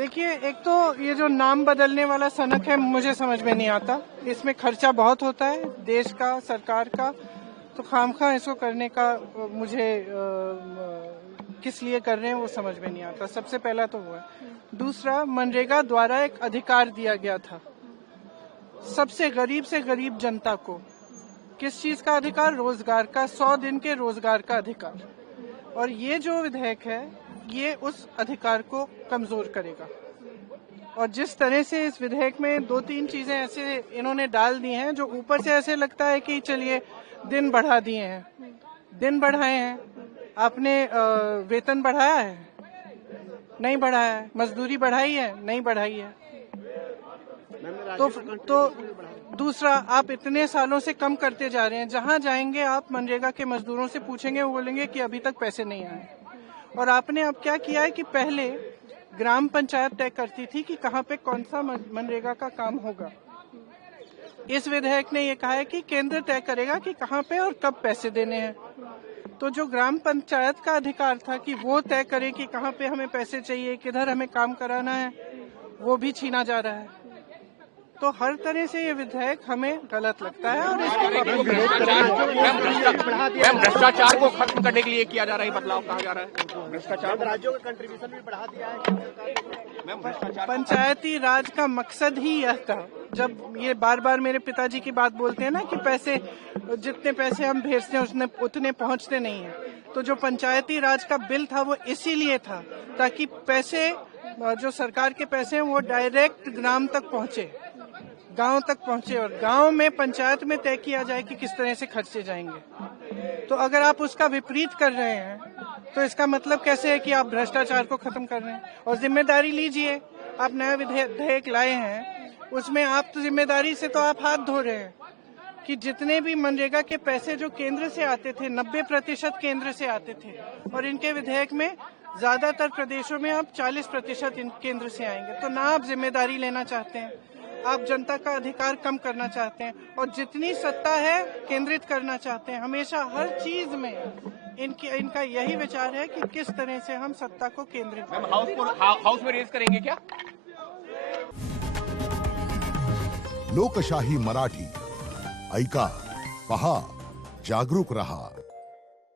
देखिए, एक तो ये जो नाम बदलने वाला सनक है मुझे समझ में नहीं आता। इसमें खर्चा बहुत होता है देश का, सरकार का, तो खामखा इसको करने का मुझे किस लिए कर रहे हैं वो समझ में नहीं आता। सबसे पहला तो वो है। दूसरा, मनरेगा द्वारा एक अधिकार दिया गया था सबसे गरीब से गरीब जनता को। किस चीज का अधिकार? रोजगार का, 100 दिन के रोजगार का अधिकार। और ये जो विधेयक है ये उस अधिकार को कमजोर करेगा। और जिस तरह से इस विधेयक में 2-3 चीजें ऐसे इन्होंने डाल दी हैं जो ऊपर से ऐसे लगता है कि चलिए दिन बढ़ा दिए हैं, दिन बढ़ाए हैं। आपने वेतन बढ़ाया है? नहीं बढ़ाया है। मजदूरी बढ़ाई है? नहीं बढ़ाई है। तो दूसरा, आप इतने सालों से कम करते जा रहे हैं। जहां जाएंगे आप मनरेगा के मजदूरों से पूछेंगे, वो बोलेंगे कि अभी तक पैसे नहीं आए। और आपने अब क्या किया है कि पहले ग्राम पंचायत तय करती थी कि कहाँ पे कौन सा मनरेगा का काम होगा। इस विधेयक ने ये कहा है कि केंद्र तय करेगा कि कहाँ पे और कब पैसे देने हैं। तो जो ग्राम पंचायत का अधिकार था कि वो तय करे कि कहाँ पे हमें पैसे चाहिए, किधर हमें काम कराना है, वो भी छीना जा रहा है। तो हर तरह से ये विधेयक हमें गलत लगता है। और भ्रष्टाचार को खत्म करने के लिए किया जा रहा है बदलाव, कहा जा रहा है भ्रष्टाचार, राज्यों का कंट्रीब्यूशन भी बढ़ा दिया है। पंचायती राज का मकसद ही यह था। जब ये बार बार मेरे पिताजी की बात बोलते हैं ना कि पैसे, जितने पैसे हम भेजते हैं उतने पहुंचते नहीं है, तो जो पंचायती राज का बिल था वो इसीलिए था ताकि पैसे, जो सरकार के पैसे हैं, वो डायरेक्ट ग्राम तक पहुंचे, गांव तक पहुंचे, और गांव में पंचायत में तय किया जाए कि किस तरह से खर्चे जाएंगे। तो अगर आप उसका विपरीत कर रहे हैं तो इसका मतलब कैसे है कि आप भ्रष्टाचार को खत्म कर रहे हैं। और जिम्मेदारी लीजिए, आप नया विधेयक लाए हैं, उसमें आप तो जिम्मेदारी से तो आप हाथ धो रहे हैं कि जितने भी मनरेगा के पैसे जो केंद्र से आते थे, 90% केंद्र से आते थे, और इनके विधेयक में ज्यादातर प्रदेशों में अब 40% केंद्र से आएंगे। तो ना आप जिम्मेदारी लेना चाहते हैं, आप जनता का अधिकार कम करना चाहते हैं, और जितनी सत्ता है केंद्रित करना चाहते हैं। हमेशा हर चीज में इनका यही विचार है कि किस तरह से हम सत्ता को केंद्रित करें। हाउस में रेज करेंगे क्या? लोकशाही मराठी ऐका, पहा, जागरूक रहा।